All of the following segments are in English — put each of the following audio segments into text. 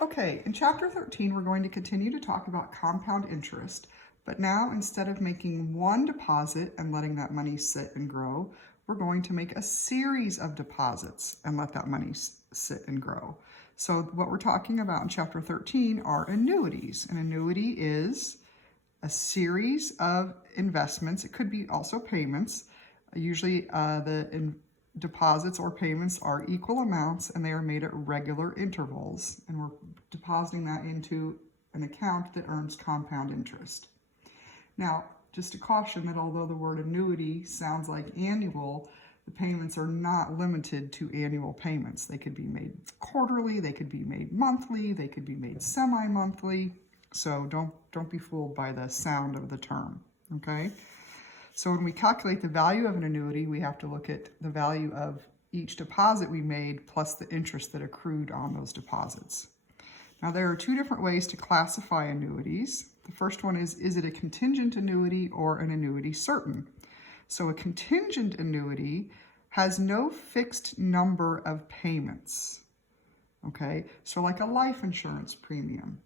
Okay, in chapter 13, we're going to continue to talk about compound interest, but now instead of making one deposit and letting that money sit and grow, we're going to make a series of deposits and let that money sit and grow. So what we're talking about in chapter 13 are annuities. An annuity is a series of investments. It could be also payments. Usually the deposits or payments are equal amounts and they are made at regular intervals, and we're depositing that into an account that earns compound interest. Now, just a caution that although the word annuity sounds like annual, the payments are not limited to annual payments. They could be made quarterly, they could be made monthly, they could be made semi-monthly. So don't be fooled by the sound of the term, okay? So when we calculate the value of an annuity, we have to look at the value of each deposit we made plus the interest that accrued on those deposits. Now there are two different ways to classify annuities. The first one is it a contingent annuity or an annuity certain? So a contingent annuity has no fixed number of payments, okay? So like a life insurance premium.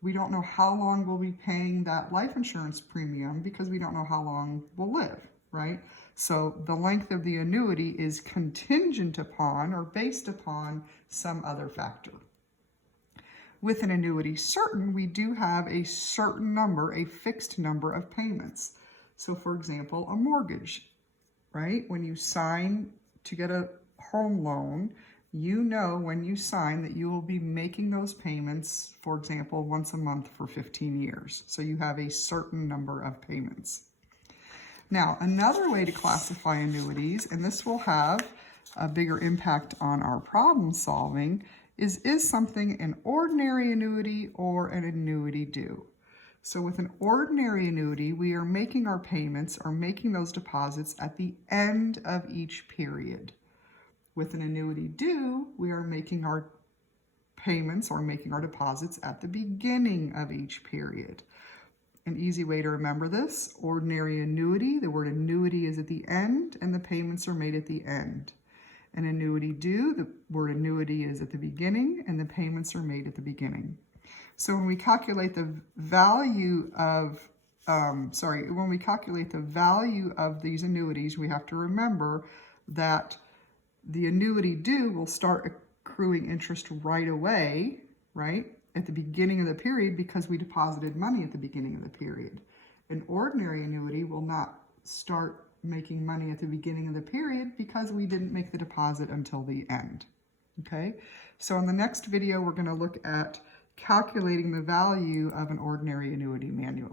We don't know how long we'll be paying that life insurance premium because we don't know how long we'll live, right? So the length of the annuity is contingent upon or based upon some other factor. With an annuity certain, we do have a certain number, a fixed number of payments. So for example, a mortgage, right? When you sign to get a home loan, you know when you sign that you will be making those payments, for example, once a month for 15 years. So you have a certain number of payments. Now, another way to classify annuities, and this will have a bigger impact on our problem solving, is something an ordinary annuity or an annuity due? So with an ordinary annuity, we are making our payments or making those deposits at the end of each period. With an annuity due, we are making our payments or making our deposits at the beginning of each period. An easy way to remember this, ordinary annuity, the word annuity is at the end and the payments are made at the end. An annuity due, the word annuity is at the beginning and the payments are made at the beginning. So when we calculate the value of these annuities, we have to remember that the annuity due will start accruing interest right away, right, at the beginning of the period because we deposited money at the beginning of the period. An ordinary annuity will not start making money at the beginning of the period because we didn't make the deposit until the end, okay? So in the next video, we're going to look at calculating the value of an ordinary annuity manually.